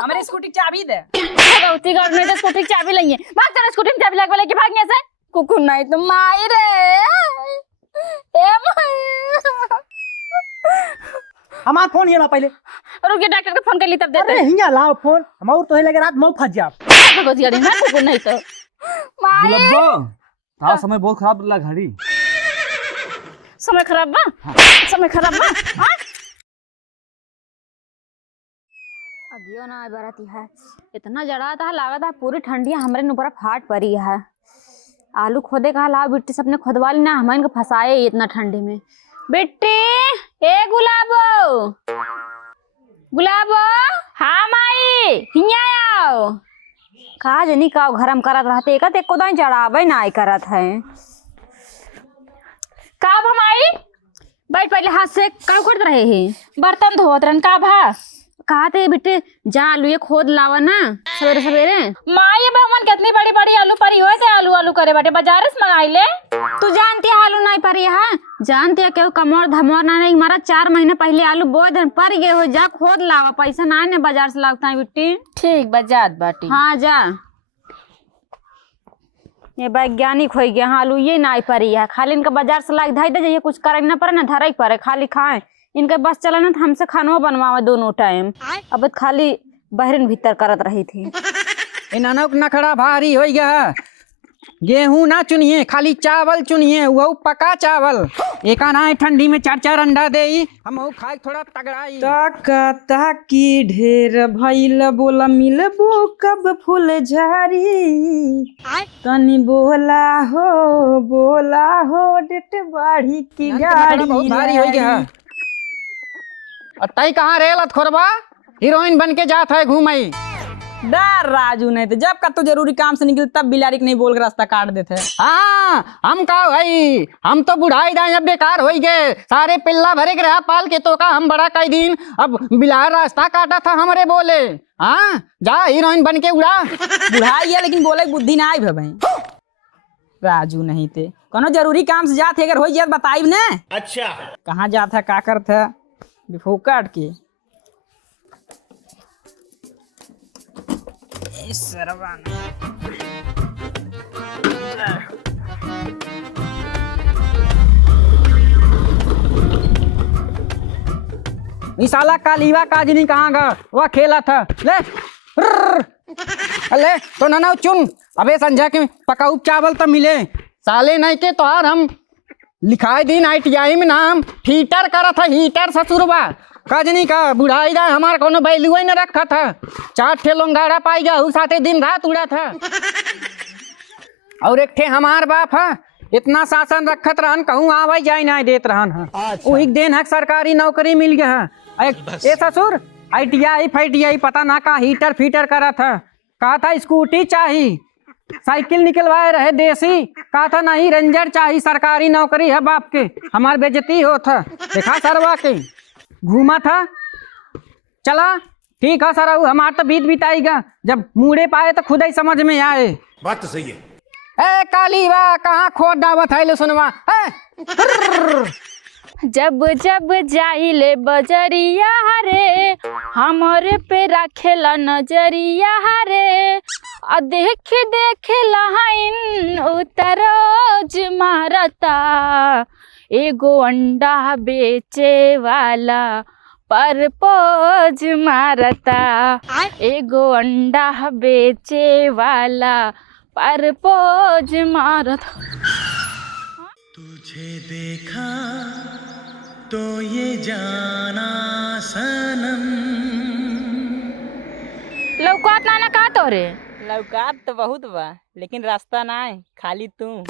हमारी स्कूटी चाबी दे। Bhagwati government scooty की चाबी लेंगे। भाग तेरे स्कूटी में चाबी लगवा लेके भाग यहाँ से। कुकुर नहीं तो माई रे ए माई। हमार फोन ये ला पहले। रुकिए डॉक्टर को फोन कर ली तब देते। अरे हिंगा लाओ फोन हम और तो है लगे रात मऊ फंस जाब। भगवती गाड़ी ना कुकुर नहीं तो माई। गुलाबो था समय बहुत खराब लगा घड़ी। समय खराब बा। समय खराब बा। हां अगियो ना बराती है। इतना जड़ा था लागत है पूरी ठंडी हमरे ऊपर फाट पड़ी है। आलू खोदे कहा ला बिट्टी सबने खोदवा ली ना हम इनको फंसाए इतना ठंडी में। बिट्टी ए गुलाबो गुलाबो। हाँ माई हिया आओ। कहा जनी का घरम करत रहते एक एको दाई चढ़ावे ना आई करत है। का माई बैठ पहले हाथ से का करत रहे हैं। बर्तन धोत रहन का भा। कहा थे बेटे जा आलू ये खोद लावा ना सवेरे सवेरे। माँ ये बहमन कितनी बड़ी बड़ी आलू परी हुए थे आलू आलू करे बेटे बाजार से मंगाई ले। तू जानती है आलू नहीं परी है। जानती है क्यों कमोर धमोर ना नहीं मारा 4 महीने पहले आलू बो दिन पर गए हो। जा खोद लावा पैसा ना ने बाजार से लाता है बेटी। ठीक बजात बाटी। हाँ जा ये वैज्ञानिक हो गया। हाँ आलू ये ना परी है खाली इनका बाजार से लाग धाई दे जाइए कुछ करे ना पड़े ना धरे पड़े खाली खाए इनके बस चला ना तो हमसे खानवा बनवावे दोनों टाइम। अब खाली बहरन भीतर करत रही थी। इनानक नखड़ा भारी हो गया। गेहूं ना चुनिए खाली चावल चुनिए वो पका चावल। एक ना ठंडी में 4 अंडा दे हम खाए थोड़ा तगड़ाई। तक की ढेर भइल बोला मिलबो कब फूल झारी। तनी बोला हो डेट बाढ़ी की गाड़ी बहुत भारी हो गया। तई कहाँ रेलत खोरबा हीरोइन बन के जात है घूमई। डर राजू नहीं तो जब का तो जरूरी काम से निकल तब बिलारी नहीं बोल के रास्ता काट देते। हाँ हम का भाई हम तो बुढ़ाई दाए अब बेकार हो गए। सारे पिल्ला भरे के रहा पाल के तो का हम बड़ा कई दिन अब बिलार रास्ता काटा था हमारे बोले। हाँ जा हीरोइन बन के उड़ा। बुढ़ाई है लेकिन बोले बुद्धि ना आई भाई। राजू नहीं थे कोनो जरूरी काम से जाते अगर हो जाए बताई ने। अच्छा कहाँ जाता का करता बिफोकाट के साला कालीवा काजनी कहाँ गा वह खेला था। ले अले तो ना चुन अबे संजय के पकाऊ चावल तो मिले साले नहीं के तो हम लिखाई दिन ITI में नाम हीटर करा था हीटर ससुरबा काजनी का बुढ़ाई दा हमारा कोनो वैल्यू ही न रखा था। 4 ठे लोंगाड़ा पाई गया साथे दिन रात उड़ा था। और एक ठे हमार बाप है इतना शासन रखत रहन कहूँ आवाज जाए ना देत रहन है। वही दिन है सरकारी नौकरी मिल गया है। ए ससुर ITI FITI पता ना का हीटर फीटर करा था। कहा था स्कूटी चाहिए साइकिल निकलवाए रहे देसी। कहा था नहीं रेंजर चाहिए सरकारी नौकरी है बाप के। हमार बेइज्जती हो था देखा सरवा के घूमा था। चला ठीक है सर हमार तो बीत बिताएगा जब मुड़े पाए तो खुद ही समझ में आए। बात तो सही है। ए काली वाह कहाँ खोद दावत है लो सुनवा। जब जब जाइले बजरिया रे हमारे पे रखेला नजरिया रे देख देख लाइन उतरोज मारता एगो अंडा बेचे वाला परपोज मारता एगो अंडा बेचे वाला परपोज मारता। तुझे देखा तो ये जाना सनम। लौकात नाना का तोरे। लौकात तो बहुत बा लेकिन रास्ता ना है खाली तू।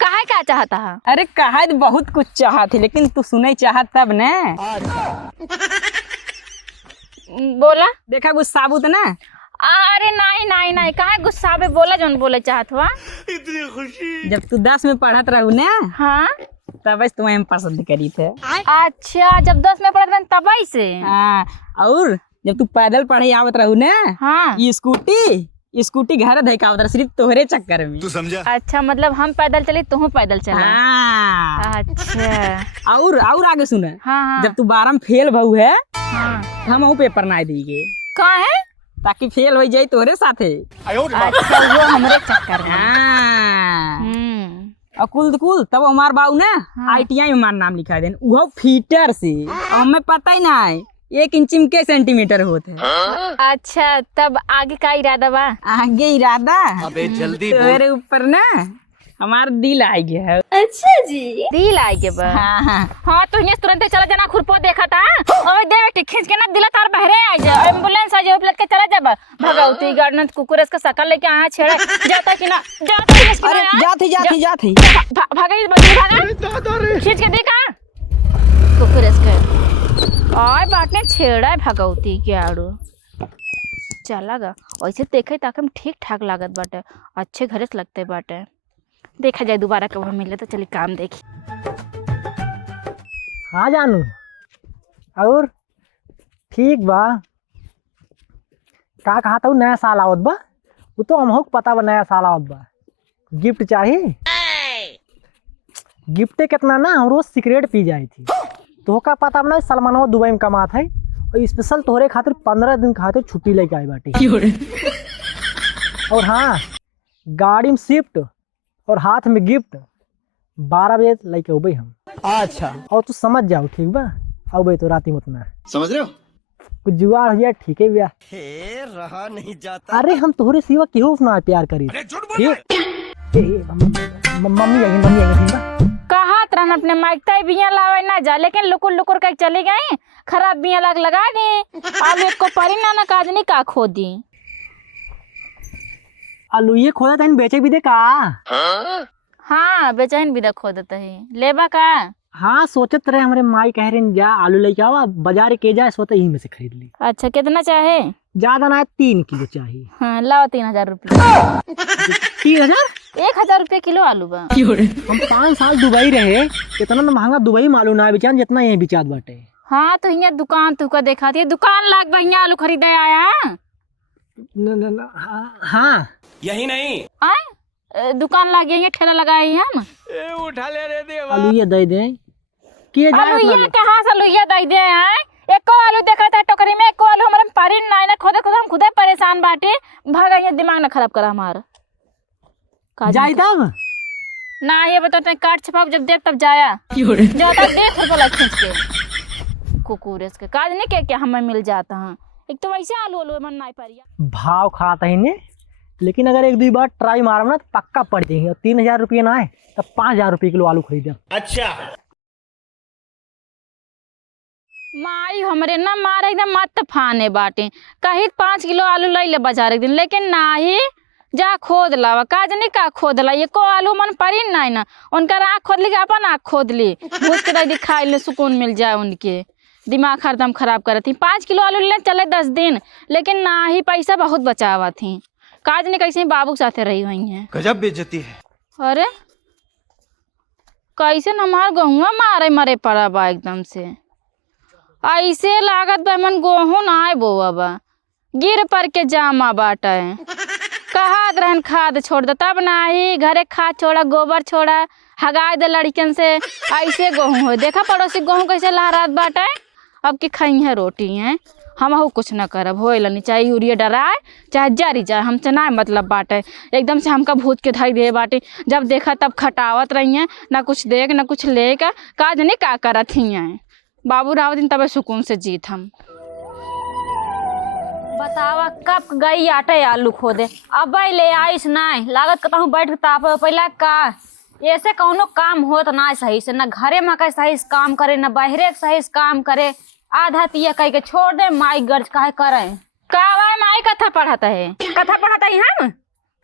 काहे क्या चाहता है। अरे कहा तो बहुत कुछ चाहत है लेकिन तू सुने चाहत तब ने। बोला देखा कुछ साबुत ना। अरे नहीं नहीं नहीं काहे गुस्सा में बोला जोन बोले चाहत हुआ। इतनी खुशी जब तू 10 में पढ़त रहू ना हाँ तब तुम्हें पसंद करी थे। अच्छा जब 10 में पढ़त तब से। हाँ और जब तू पैदल पढ़े आवत रहू ना हाँ ये स्कूटी स्कूटी घर धैका उधर सिर्फ तोहरे चक्कर में। तू समझा? अच्छा मतलब हम पैदल चले तुम पैदल चला। हाँ। अच्छा और आगे सुना। हाँ हाँ जब तू 12 में फेल भऊ है हाँ। हम वो पेपर ना देंगे कहाँ है? ताकि फेल हो जाए तोहरे साथे। अच्छा वो हमरे चक्कर में। हाँ। हम्म। और कुल तब हमार बाबू ने ITI में हमारा नाम लिखा देन वो फीटर से। और हमें पता ही ना है 1 इंच में के सेंटीमीटर होते हैं। अच्छा तब आगे का इरादा बा? आगे इरादा अबे जल्दी तेरे ऊपर ना हमारा दिल आ गया है। दिल आई के बा? हाँ हाँ हाँ तो यहाँ तुरंत चला जाना खुरपो देखा था और दे बेटी खींच के ना दिला तार बहरे आ जा एम्बुलेंस आ जाओ पलट के चला जा भगाउती गार्डन कुकुर इसका शकल लेके आया छेड़े जाता कि ना जाता अरे जाती भागा खींच के देखा कुकुर इसका और बाटने छेड़ा है भगाउती के आड़ू चला गा वैसे देखे ताकि हम ठीक ठाक लागत बाटे अच्छे घरे से लगते बाटे देखा जाए दोबारा कब हम मिले तो चली काम देखी। हाँ जानू और ठीक बा का कहा था नया साल आवत बा वो तो हमहू के पता बा नया साल आवत बा गिफ्ट चाहिए गिफ्टे कितना ना हम रोज सिगरेट पी जाई थी तो का पता बना सलमानवा दुबई में कमात है और स्पेशल तोहरे खातिर 15 दिन खातिर छुट्टी लेके आई बाटी और हाँ गाड़ी में शिफ्ट और हाथ में गिफ्ट 12 बजे लेके अबे हम। अच्छा और तू समझ जाओ ठीक बा अबे तो राती मत ना समझ रहे हो? कुछ जुगाड़ हो गया ठीक है भैया रहा नहीं जाता। अरे हम तोहरे सिवा केहू ना प्यार करी मम्मी आएगी ठीक बा कहा तरह अपने माइकता बिया लावे ना जा लेकिन लुकुर लुकुर कर चले गए खराब बिया लगा दी आलू एक को परी ना काजनी का खो दी आलू ये खोदा तैन बेचे भी दे का। हाँ बेचैन भी खो देता है लेबा का। हाँ सोचत रहे हमारे माई कह रहे जा आलू लेके आवा बाजार के जाए सोते यहीं में से खरीद ली। अच्छा कितना चाहे? ज्यादा ना 3 किलो चाहिए। हाँ लाओ 3000 रुपये। 3000? 1000 रुपये किलो आलू बा। हम 5 साल दुबई रहे इतना ना महंगा दुबई मालूम ना बेचान जितना यही बिचात बाटे। हाँ तो यहाँ दुकान तुका देखा थी दुकान लाग यहाँ आलू खरीदे आया। हाँ यही नहीं आए दुकान लागे यहाँ ठेला लगाए हम उठा ले रे देवा। आलू ये दे दे किए जाए आलू ये कहाँ से लुइया दे दे हैं एको आलू देखा था टोकरी में एको आलू हमारे पारी ना खुदे खुद हम खुदे परेशान बाटे भागा ये दिमाग ना खराब करा हमारा जाए तब ना ये बताते काट छपाक जब देख तब जाया जाता देख रुपया खींच के कुकुर इसके काज नहीं क्या हमें मिल जाता है एक तो वैसे आलू आलू मन नहीं पारिया भाव खाता ही ने लेकिन अगर 1-2 बार ट्राई मारम ना तो पक्का पड़ जाएंगे और 3000 रुपये ना आए तब 5000 रुपये किलो आलू खरीदे। अच्छा माई हमरे ना मारे एकदम मत फाने बाटे कहीं 5 किलो आलू लै ले बाजार एक दिन लेकिन नाही जा खोद लावा काज नहीं का खोद ला ये को आलू मन परी नहीं ना उनका आँख खोद ली अपन आँख खोद ली भूस के दादी खाई ले सुकून मिल जाए उनके दिमाग हरदम खराब कर थी 5 किलो आलू ले चले 10 दिन लेकिन ना ही पैसा बहुत बचावा थी काज ने कैसे बाबू के साथे रही हुई है गजब बेइज्जती है। अरे कैसे न हमार गहुआ मारे मरे पड़ा बा एकदम से ऐसे लागत बा मन गेहूं ना आए बोआ बा गिर पर के जामा बाटा है कहा रहन खाद छोड़ दे तब ना ही घरे खाद छोड़ा गोबर छोड़ा हगाए दे लड़कियन से ऐसे गेहूं हो देखा पड़ोसी गेहूं कैसे लहरात बाटा है अब की खाई है रोटी है हम कुछ न करब हो नहीं चाहे यूरिया डराए चाहे जारी जाए हमसे ना मतलब बाटे एकदम से हमका भूत के धाई दे बाटे जब देखा तब खटावत रही हैं ना कुछ देख ना कुछ लेकर काज नहीं का करत ही हैं बाबू राव दिन तब सुकून से जीत हम बतावा कब गई आटे आलू खोदे अब ले आइस नहीं लागत कहता हूँ बैठ ताप पहला का ऐसे कौनो काम होत ना सही से ना घरे में कहीं सही से काम करे ना बाहरे सही से काम करे आधा तिया कह के छोड़ दे माई गर्ज काहे करे का माई कथा पढ़ाता है हम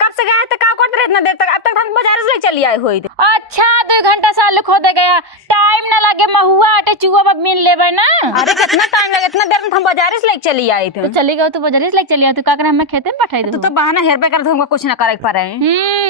कब से गए थे? का करते रहे इतना देर तक? अब तक हम बाजार से ले चली आए हुई थे। अच्छा 2 घंटा से आलू खोदे गया, टाइम ना लगे, महुआ आटे चुआ बब मिल लेबे ना। अरे कितना टाइम लगे, इतना देर में हम बाजार से ले चली आए थे। तो चली गए तो बाजार से ले चली आए तो का करे, हमें खेते में बैठाई दे। तो बहाना हेर पे कर दो, हमको कुछ ना करे पड़े।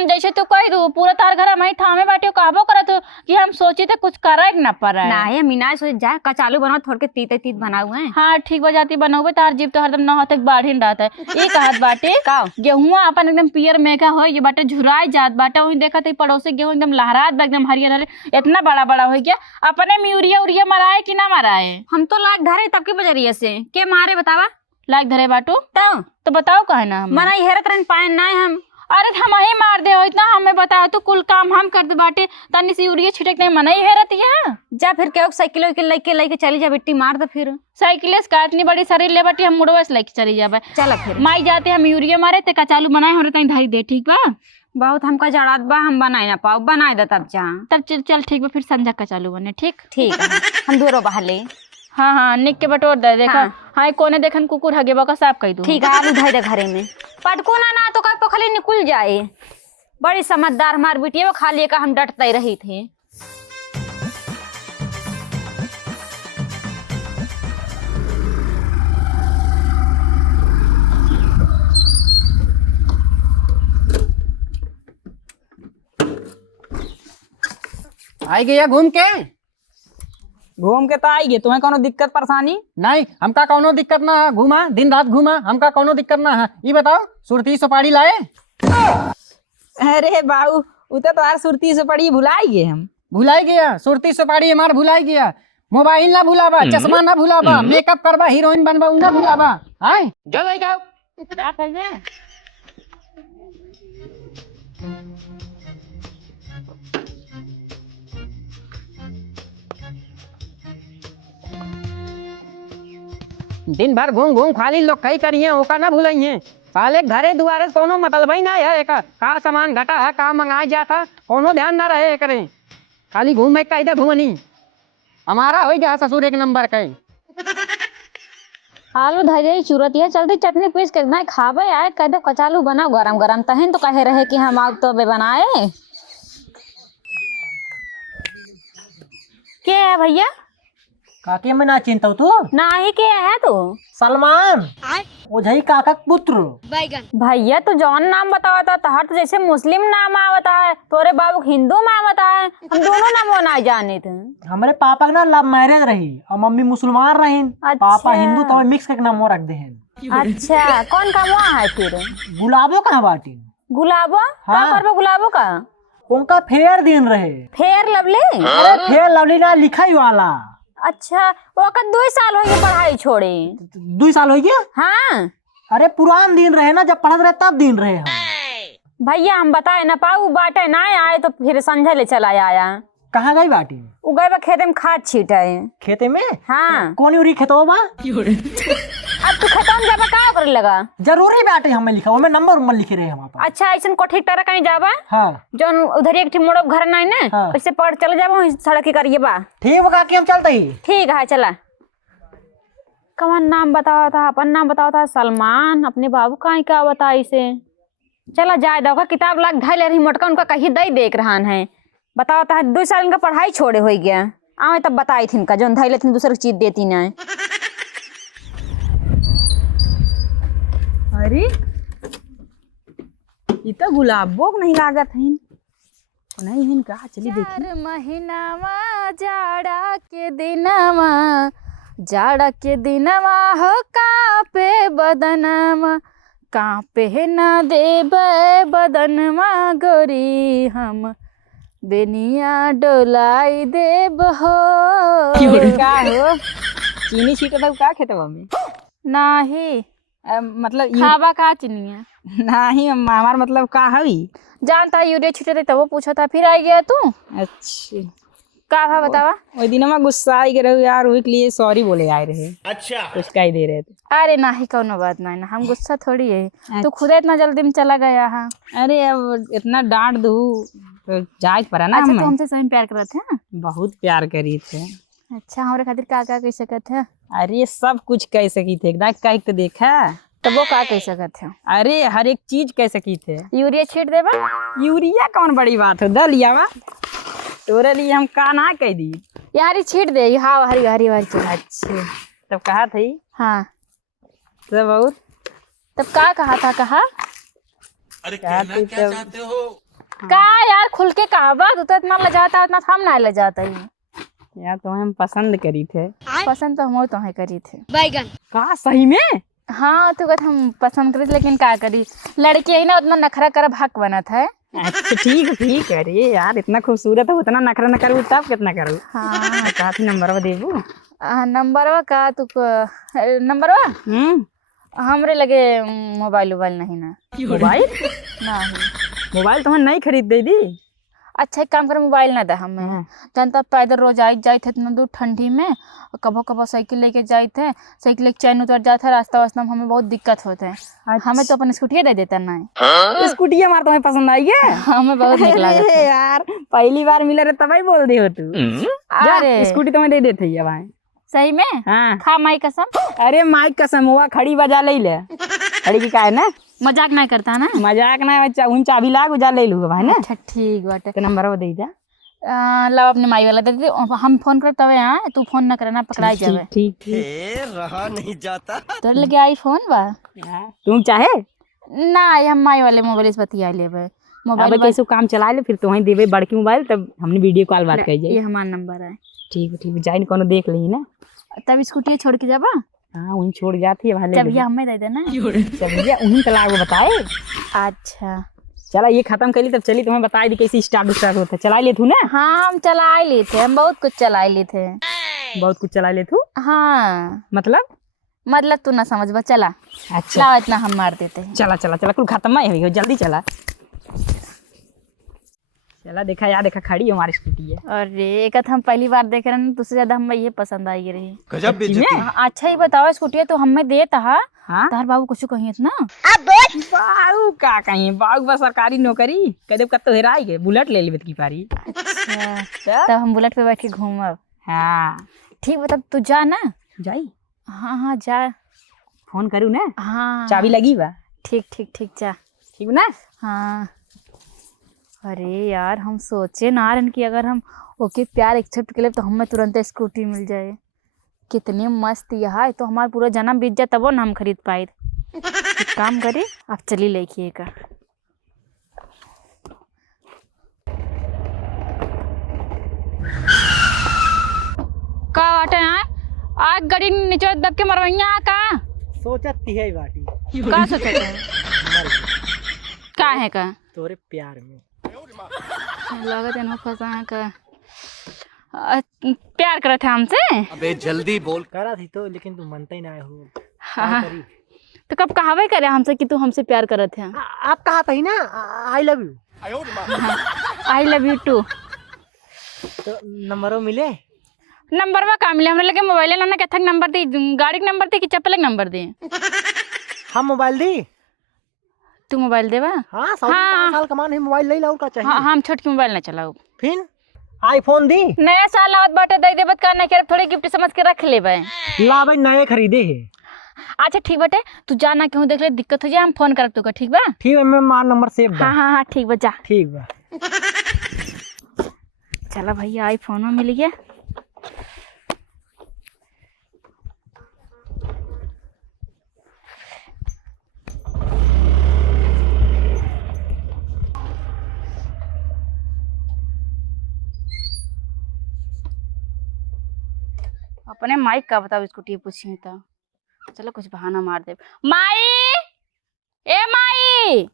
जैसे तू कह दू पूरा तार घर में थामे बाटे कहबो करे तो कि हम सोचे थे कुछ करे ना पड़े। नहीं मीना सोच जा कचालू बनाओ, थोड़ के तीते तीत बनाऊ है। हां ठीक बा जाती बनाओ, तार जीव तो हरदम न होते बाढ़ रहता है। ई कहत बाटे का गेहूं अपन एकदम पियर मेघा हो ये बाटे झुराई जात बाटे। वही देखा थे पड़ोसी गेहूं एकदम लहरात बा, एकदम हरियर हरियर इतना बड़ा बड़ा हो गया। अपने में यूरिया उरिया मराए कि ना मराए? हम तो लाग धरे तब के बजरिए से के मारे बतावा। लाग धरे बाटू तो बताओ कहे ना मराई हेरत रन पाए ना हम। अरे हम ही मार दे हो इतना, हमें बताओ तो कुल काम हम कर दे बाटे। तनी सी यूरिया छिटक नहीं मनाई हेरत है जा। फिर के साइकिल लेके चली जा बिट्टी मार दे। फिर साइकिल से इतनी बड़ी शरीर ले बाटी हम मुड़वा से लेके चली जाबे। चल फिर माई जाते हम यूरिया मारे ते कचालू बनाए हमरे तनी धाई दे। ठीक बा बहुत हमका जड़ात बा, हम बनाए ना पाओ, बनाए दे तब जा। तब चल ठीक बा, फिर संजा कचालू बने। ठीक ठीक है हम दोरो बहले। हाँ हाँ निक के बटोर दे देखा। हाँ कोने देखन कुकुर हगे बका साफ कह दू। ठीक है आलू धाई दे घरे में पटको ना तो कहीं पखली निकल जाए। बड़ी समझदार हमार बिटिया, वो खा लिए का हम डटते रही थे। आई गया घूम के तो आई गए। तुम्हें कोनो दिक्कत परेशानी? नहीं हमका कोनो दिक्कत ना है, घूमा दिन रात घूमा, हमका कोनो दिक्कत ना है। ये बताओ सुरती सुपारी लाए? अरे बाबू उतर तो यार सुरती सुपारी भुलाई गए। हम भुलाई गया सुरती सुपारी हमार भुलाई गया। मोबाइल ना भुलाबा, चश्मा ना भुलाबा, मेकअप करबा, हीरोइन बनबा ना भुलाबा। हाय जो भाई का क्या कहिए दिन भर घूम घूम खाली लोग कही करिए ओका ना भूलिए। साले घरे दुआरे कोनो मतलब ही ना है का सामान घटा है का मंगाई जाता कोनो ध्यान ना रहे करे। खाली घूमे का इधर घूमनी हमारा हो गया ससुर एक नंबर का। आलू धरे चूरत है चलती चटनी पीस के ना खावे आए कह दो कचालू बनाओ गरम गरम तहन तो कहे रहे कि हम आग तो बनाए। क्या है भैया? काके में ना चिंता तू ना ही क्या है तू? सलमान ओझई काका पुत्र। भैया तू जौन नाम बतावा था तहर तो जैसे मुस्लिम नाम आवता है, तोरे बाबू हिंदू में आवता है। हम दोनों नाम ना जाने थे। हमारे पापा ना लव मैरिज रही और मम्मी मुसलमान रही। अच्छा। पापा हिंदू तो मिक्स करके नाम रख दे हैं। अच्छा कौन का वहाँ है फिर? गुलाबो कहाँ बाटी? गुलाबो हाँ। का करबो गुलाबो का? उनका फेयर दिन रहे। Fair lovely? अरे फेयर लवली ना लिखाई वाला। अच्छा वो का 2 साल हो गए पढ़ाई छोड़े। 2 साल हो गया? हाँ अरे पुरान दिन रहे ना, जब पढ़त रहे तब दिन रहे हम। भैया हम बताए ना पाऊ बाटे ना आए तो फिर संझे ले चला आया। कहाँ गई बाटी? उगए बा खेते में खाद छीटे। खेते में? हाँ कौन यूरी खेतो बा? अब तू खेतों में जाबा का करे लगा? जरूरी बाटे हमें लिखा वो में नंबर लिखे रहे हम पास। अच्छा ऐसा कोठी तरह कहीं जाबा? हाँ जोन उधर एक मोड़ो घर नहीं ना। हाँ। उससे पढ़ चले जाबा सड़क के करिए बा। ठीक बा काकी हम चलते ही। ठीक है चला। कौन नाम बतावा था? अपन नाम बतावा था सलमान। अपने बाबू का क्या बता इसे? चला जाए दो किताब लाग ढाई ले रही मोटका उनका कहीं दई देख रहा है। बताओ था 2 साल इनका पढ़ाई छोड़े हो गया। आवे तब बताई थी इनका जो ढाई लेती दूसरे चीज देती ना। अरे ये तो गुलाबो नहीं लागत है। नहीं है का चली देखी। 4 महीनावा जाड़ा के दिनवा हो कापे बदनवा कापे ना देबे बदनवा गोरी हम बेनिया डोलाई देब हो। का हो चीनी छीटा था का खेतवा में? नाही मतलब खावा का चीनिया नहीं हमार मतलब का हवी जानता यूरिया छीटे थे तब वो पूछा था फिर आई गया तू। अच्छा का भा बतावा? वो दिन में गुस्सा आई गए यार वही के लिए सॉरी बोले आए रहे। अच्छा कुछ का ही दे रहे थे। अरे नहीं कौनो बात नहीं ना, हम गुस्सा थोड़ी है। तू खुद इतना जल्दी में चला गया है। अरे अब इतना डांट दू तो जाए पड़ा ना। अच्छा हमें तो हमसे सही में प्यार करत है? बहुत प्यार करी थे। अच्छा हमारे खातिर का कह सकत है? अरे सब कुछ कह सकी थे एक कह तो देखा। तो वो का कह सकत है? अरे हर एक चीज कह सकी थे। यूरिया छीट देबा? यूरिया कौन बड़ी बात हो, दल लिया वा तोरे लिए हम का ना कह दी। यार छीट दे, हाँ हरी हरी हरी चल। अच्छे तब कहा थी हाँ तो बहुत तब का कहा था? कहा कहा थी तब का यार खुल के कहा बा, तू तो इतना लजाता उतना हम ना लजाता ही। यार तुम्हें हम पसंद करी थे। पसंद तो हम तुम्हें करी थे। का सही में? हाँ तो कहते हम पसंद करी, लेकिन का करी, लड़की है ना उतना नखरा कर हक बना था। अच्छा ठीक है। अरे यार इतना खूबसूरत हो, उतना नखरा न करूँ तब कितना करूँ। हाँ कहा थी नंबर देबू। नंबरवा का तू नंबरवा हमरे लगे मोबाइल नहीं ना। मोबाइल नहीं मोबाइल तुम्हें नहीं खरीद दे दी। अच्छा एक काम कर, मोबाइल ना दे हमें। जनता पैदल रोज आई जाए थे इतना दूर ठंडी में, कबो कबो साइकिल लेके जाए थे, साइकिल लेके चैन उतर जाते रास्ता वास्ता में हमें बहुत दिक्कत होते हैं। हमें तो अपन स्कूटी दे देता ना। स्कूटी हमारा तुम्हें पसंद आई है? हमें बहुत निक लगा अरे यार पहली बार मिले रहे तब ही बोल दी हो तू। अरे स्कूटी तुम्हें दे देते ही भाई। सही में? हाँ खा माई कसम। अरे माइक कसम हुआ खड़ी बजा ले खड़ी की का है ना, मजाक नहीं करता ना? मजाक ना बच्चा, उन चाबी लाग उजा ले लूंगा भाई ना। अच्छा ठीक बाटे। तो नंबर वो दे जा। लो अपने माई वाला दे दे, हम फोन कर तवे। हाँ तू फोन ना करना, पकड़ाई जावे। ठीक रहा नहीं जाता। तोर लगे आईफोन बा? तुम चाहे ना हम माई वाले मोबाइल से बतिया लेबे। मोबाइल कैसे काम चला ले, फिर तुम्हें देवे बड़की मोबाइल, तब हमने वीडियो कॉल बात कर जाए। ये हमारा नंबर है। ठीक है जाए कोनो देख ली ना। तब स्कूटी छोड़ के जाबा? हाँ उन छोड़ जाती है भाई। चाबिया हमें दे देना। चाबिया उन्हीं तला वो बताए। अच्छा चला ये खत्म कर ली तब चली तुम्हें बता दी कैसे स्टार्ट होता है। चला ले तू ना? हाँ हम चला ली थे, हम बहुत कुछ चला ली थे। बहुत कुछ चला ले तू? हाँ मतलब तू ना समझ बा। चला अच्छा लाओ इतना हम मार देते हैं। चला कुल खत्म ही हो, जल्दी चला। चला देखा यार, देखा खड़ी हमारी स्कूटी है। अरे एक हम पहली बार देख रहे हैं, तुझसे ज्यादा हमें ये पसंद आई रही। गजब बेइज्जती। अच्छा ही बताओ, स्कूटी तो हमें दे था। हाँ तार बाबू कुछ कहिए ना। बाबू का कहीं बाबू बस सरकारी नौकरी कदम कत्तो हेराई गए, बुलेट ले लेबे की पारी। तब हम बुलेट पे बैठ के घूमब। हाँ ठीक बता, तू जा ना। जाई हाँ जा। फोन करूँ ना? हाँ चाबी लगी बा? ठीक जा। ठीक ना? हाँ अरे यार हम सोचे ना रन कि अगर हम ओके प्यार एक्सेप्ट कर ले तो हमें तुरंत स्कूटी मिल जाए। कितनी मस्त यह है, तो हमारा पूरा जन्म बीत जाए तब ना हम खरीद पाए। एक काम करे, आप चली लेके का। का बाटे हैं? आग गड़ी नीचे दब के मरवैया का सोचती है बाटी का सोचे का है का तोरे प्यार में लागत है फंसा है का। प्यार करे थे हमसे? अबे जल्दी बोल। करा थी तो, लेकिन तुम मनते ही ना हो। हाँ तो कब कहावे करे हमसे कि तू हमसे प्यार करे थे? आप कहा था ही ना I love you. I love you too. तो नंबरों मिले? नंबर वा का मिले? हमने लगे मोबाइल ना क्या नंबर दी, गाड़ी का नंबर दी कि चप्पल का नंबर दी? हम मोबाइल दी। तू मोबाइल देवा? हाँ साल कमान है, मोबाइल ले लो का चाहिए। हाँ हम छोट की मोबाइल ना चलाओ। फिर आईफोन दी। नया साल आवत बाटे, दे देबत का ना, थोड़ी गिफ्ट समझ के रख ले भाई। ला भाई नए खरीदे है। अच्छा ठीक बाटे, तू जाना क्यों देख ले, दिक्कत हो जाए हम फोन करब तुका। ठीक बा? ठीक है, मैं मार नंबर सेव बा। हाँ ठीक बा जा। ठीक बा। चला भैया आईफोन में मिल गया। अपने माइक का बताओ, स्कूटी पूछी तो चलो कुछ बहाना मार दे। माई ए माई,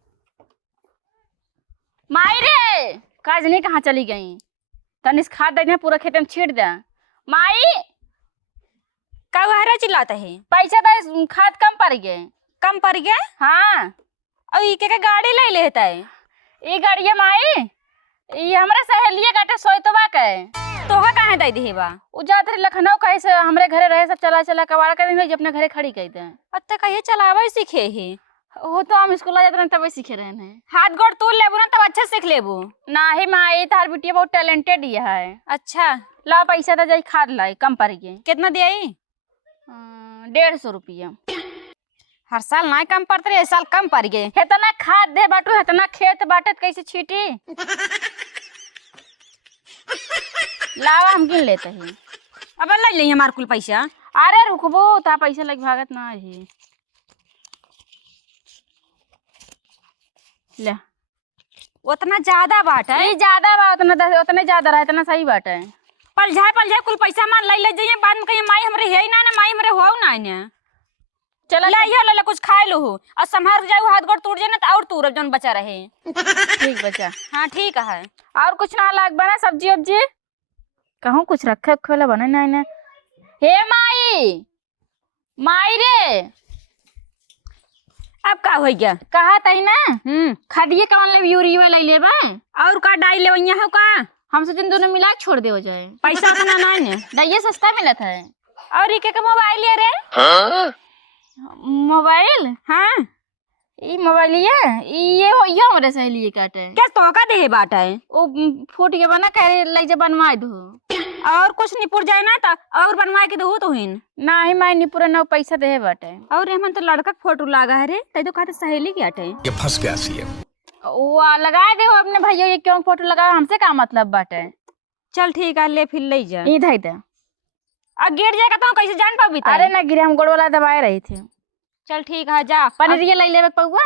माई रे काज नहीं कहाँ चली गई? तनिस खाद दे पूरा खेत में छीट दे। माई का गहरा चिल्लाता है? पैसा दे, खाद कम पड़ गए। कम पड़ गया? हाँ और ई के गाड़ी ले लेता है? ये गाड़िया माई ये हमारे सहेलिया काटे सोयतवा के। तोहा कहाँ दे दी बा? उ जात रहे लखनऊ कहीं से, हमरे घरे रहे सब चला कबाड़ा कर दे, अपने घरे खड़ी कर दे। अत्ते कहिए चलावे सीखे ही? वो तो हम स्कूल जाते रहे तब सीखे रहे हैं। हाथ गोड़ तू लेबू ना तब अच्छा सीख लेबू। नाही माई तार बिटिया बहुत टैलेंटेड है। अच्छा ला पैसा दे जाई, खाद लाई कम पड़ गए। कितना दिया? 150 रुपया। हर साल ना कम पड़ते रहे, इस साल कम पड़ गए। इतना खाद दे बाटू, इतना खेत बाटे, कैसे छीटी। लावा हम गिन लेते हैं। अब ले ली हमार कुल पैसा। अरे रुकबो, ता पैसा लग भागत ना है। ले उतना ज्यादा बात है। ये ज्यादा बा, उतना ज्यादा रहा, इतना सही बात है। पल जाए कुल पैसा मान ले जाइए, बाद में कहिए माई हमरे है ना, माई हमरे हो ना ने। चलो ले कुछ खाए लो हो और संभार जाए, हाथ गोड़ टूट जाए ना तो और तू जन बचा रहे। ठीक बचा। हाँ ठीक है। और कुछ ना लाग बना सब्जी वब्जी कहूँ कुछ रखे वाला बना ना इन्हें। हे माई, माई रे, अब का हो गया? कहा तही ना खदिए कौन ले यूरिया ले ले बा और का डाल ले वही हो का? हम सोचन दोनों मिला के छोड़ दे हो जाए। पैसा अपना ना ने दैये सस्ता मिलत है। और इके का मोबाइल है रे? मोबाइल? हाँ ई मोबाइल ये हमरे सहेली काटे क्या तो का दे बात है? ओ फूट के बना करे ले जा बनवा दो। और कुछ निपुर जाए ना तो और बनवा के दो तो हिन ना ही माई निपुर ना पैसा दे बाटे। और हमन तो लड़का का फोटो लगा है रे, तै तो कहते सहेली के आटे। ये फंस गया सीएम। वो लगा दे अपने भैया, ये क्यों फोटो लगा, हमसे क्या मतलब बाटे। चल ठीक है, ले फिर ले जा। ई धई दे आ गिर जाएगा तो कैसे जान पाबी? अरे ना गिरे, हम गोड़ वाला दबाए रही थी। चल ठीक है, जा। पनीर ये ले लेवे पौवा,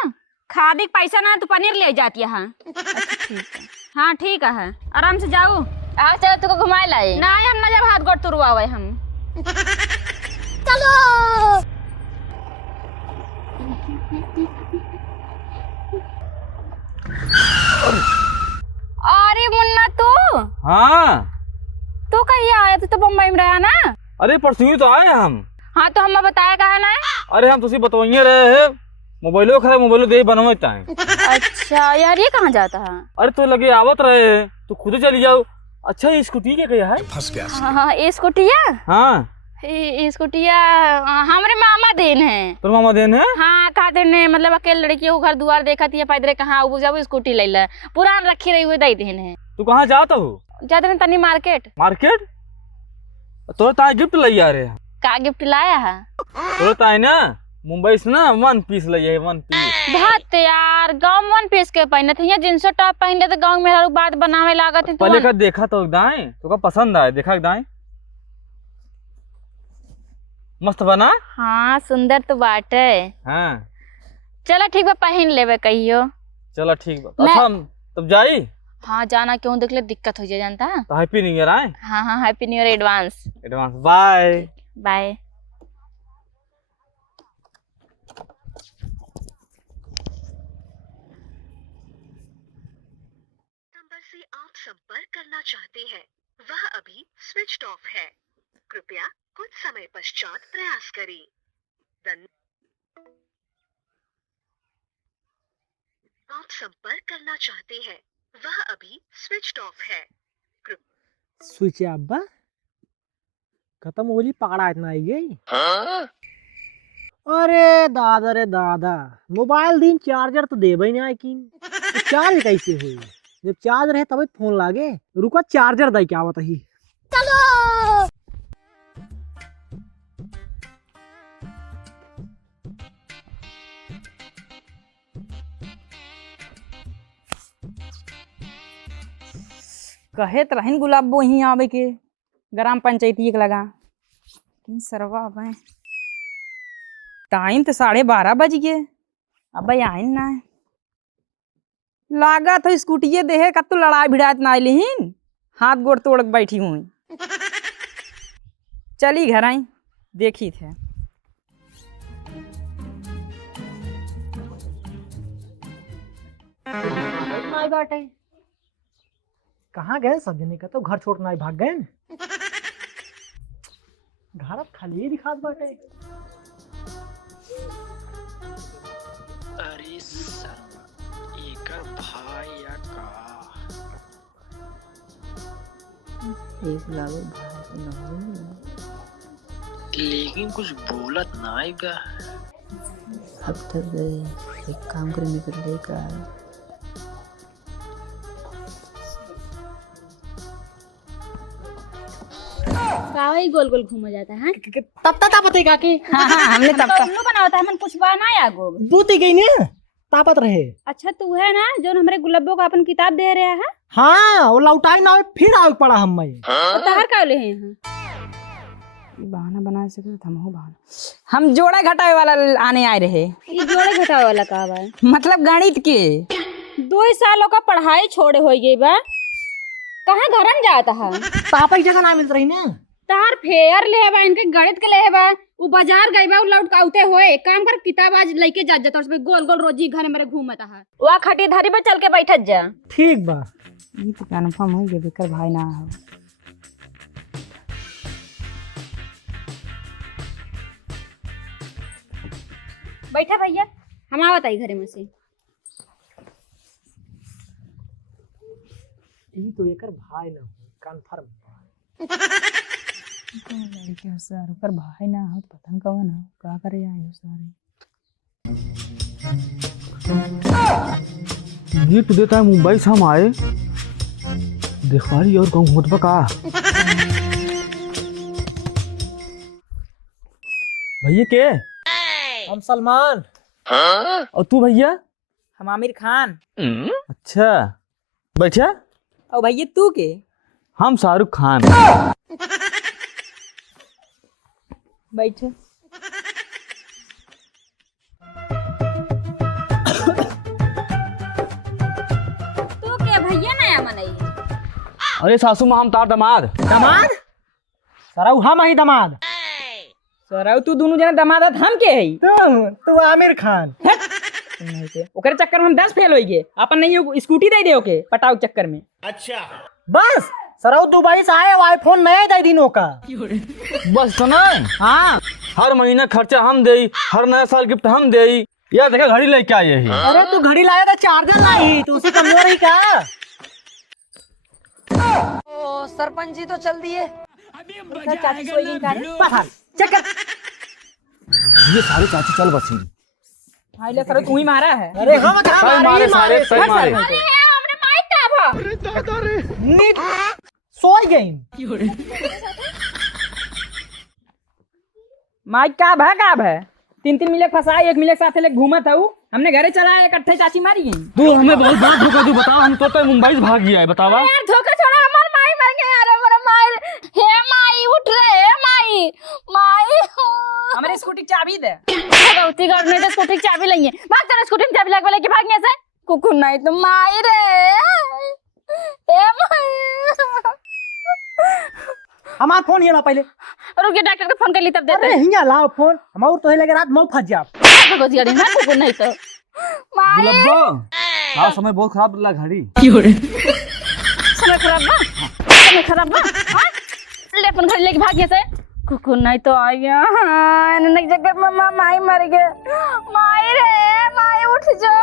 खादी पैसा ना तो पनीर ले जाती है। हाँ ठीक है। हाँ ठीक है, आराम से जाओ। आ चलो तुको घुमाए लाए ना हम ना जब हाथ गोड़ तुरवावे हम। अरे मुन्ना हाँ तू कहीं आया? तू तो बम्बई में रहा ना। अरे परसों ही तो आए हम। हाँ तो हमें बताया कहा ना। अरे हम तुझे बतवाइए रहे हैं, मोबाइलो खराब, मोबाइलो दे बनवाता है। अच्छा यार, ये कहाँ जाता है? अरे तो लगे आवत रहे हैं, तो खुद चली जाओ। अच्छा ये स्कूटी के क्या है? फंस गया हाँ ये स्कूटिया, हाँ ये स्कूटिया हमारे मामा देन है। तो मामा देन है। हाँ खाते ने, मतलब अकेले लड़की को घर दुआर देखा थी पैदरे कहाँ जाओ स्कूटी ले ला, पुरान रखी रही हुई दई देन है। तू कहाँ जाता हो? जाते हैं तनी मार्केट। मार्केट? तो ताए गिफ्ट ले आ रहे हैं। का गिफ्ट लाया है? तो ताए ना मुंबई से ना 1 पीस ले आए, 1 पीस। बहुत यार, गाँव में 1 पीस के पहने थे, यहाँ जींस टॉप पहन ले तो गाँव में हर बात बनावे लागत है। पहले का देखा तो दाएं, तो का पसंद आया, देखा दाएं मस्त बना। हाँ सुंदर तो बात है। हाँ चलो ठीक है, पहन लेवे कहियो। चलो ठीक बा। अच्छा तब जाई। हाँ जाना क्यों, देख ले दिक्कत हो जाए जानता है। तो हैप्पी न्यू ईयर आए। हाँ हाँ happy new year advance. Advance bye bye. Number से आप संपर्क करना चाहते हैं वह अभी स्विच ऑफ है, कृपया कुछ समय पश्चात प्रयास करें। आप संपर्क करना चाहते हैं वह अभी स्विच ऑफ है। स्विच अब्बा खत्म होली, पकड़ा इतना आई गई। अरे दादा रे दादा, मोबाइल दिन चार्जर तो देबे नहीं, लेकिन चार्ज कैसे हुई? जब चार्ज रहे तभी फोन लागे। रुको चार्जर दे क्या बताही। कहे तो रहन गुलाबो ही आवे के ग्राम पंचायती के लगा, लेकिन सरवा अब टाइम तो 12:30 बज गए, अब आइन ना लागा तो स्कूटिये देहे कत तो लड़ाई भिड़ात ना आइलिन, हाथ गोड़ तोड़ के बैठी हुई। चली घर आई देखी थे। बाटे कहाँ गए सब जने का? तो घर छोड़ ना भाग गए। घर अब खाली ही दिखात बाटे। अरे सर एकर भाई या का एक लागो भाई ना, लेकिन कुछ बोलत नाई बा। अब तक एक काम करे निकल का। काहे गोल गोल घूम जाता है तब तक पता काकी हमने तब तो उल्लू बनाता है मन कुछ बनाया गो बूती गई ने तापत रहे। अच्छा तू है ना जो हमारे गुलाबो को अपन किताब दे रहे हैं हाँ वो लौटाई ना फिर आग पड़ा हम में। तो तहर का ले हैं यहाँ बहाना बना सके हम हो बहाना। हम जोड़ा घटाए वाला आने आए रहे, ये जोड़े घटावे वाला का बा मतलब गणित के। 2 सालों का पढ़ाई छोड़े हो गई बा कहाँ घरन जाता है पापा की जगह ना मिल रही ने। तार फेयर ले बा इनके गणित के ले बा वो बाजार गई बा लौट काउते होए एक काम कर किताब आज लेके जा जा तोर गोल गोल रोजी घर मेरे घूमता है वा खटी धारी पे चल के बैठत जा। ठीक बा ये तो कन्फर्म हो गया बेकर भाई ना हो। बैठा भैया हम आवत आई घरे में से। ई तो एकर भाई ना कंफर्म। लड़के हो सर ऊपर भाई ना हो तो पता कौन हो क्या करे आए हो सारे। गिफ्ट देता है मुंबई से हम आए देखवारी और गाँव घूमत बा का भैया के हम सलमान। और तू भैया? हम आमिर खान। अच्छा बैठा। और भैया तू के? हम शाहरुख खान। बैठे। तू के भैया नया मनई अरे सासू माँ हम तार दमाद। दमाद सरऊ हम ही दमाद। सराउ तू दोनों जना दमाद हम के है? तू आमिर खान। ओकरे चक्कर में हम 10 फेल हो गए। अपन नहीं स्कूटी दे दे ओके पटाव चक्कर में। अच्छा बस सरऊ दुबई से आए आईफोन नया दे दिनों का। बस सुना। हाँ हर महीना खर्चा हम दे, हर नया साल गिफ्ट हम दे। यार देखा घड़ी लेके आए ही। अरे तू घड़ी लाया था चार्जर लाई तू उसी कमजोर ही का। ओ सरपंच जी तो चल दिए। चाची सोई गई का चक्कर। ये सारे चाची चल बसी। भाई ले सर तू ही मारा है। अरे हम सही मारे सारे सही मारे। हमरे माइक का भा नीट सोई गई। माइक का है 3-3 मिले फंसा 1 मिले साथ ले घूमत हूँ। हमने घरे चला इकट्ठे चाची मारी गई। तू हमें बहुत बात धोखा तू बताओ हम तो मुंबई से भाग गया है बतावा। यार धोखा छोड़ा हमार माई मर गए यार हमारा माई। हे माई उठ रे हे माई माई हमारे स्कूटी चाबी दे। गलती करने तो स्कूटी की चाबी लेंगे भाग तेरा स्कूटी में चाबी लगा लेके भागने से कुकुर नहीं तो माई रे हे माई। हमार फोन हिला पहले। रुक डॉक्टर को फोन कर ली तब देते अरे हिंगा लाओ फोन हमार तो लगे रात मऊ फंस जा। कुछ गाड़ी ना कुकुर नहीं तो माई गुलाबो आज समय बहुत खराब लगा घड़ी। समय खराब ना समय खराब ना हाँ? ले अपन घर लेके भाग गए से कुकुर नहीं तो आ गया हाँ, जगह में माई मर गए माई रे माई उठ जा।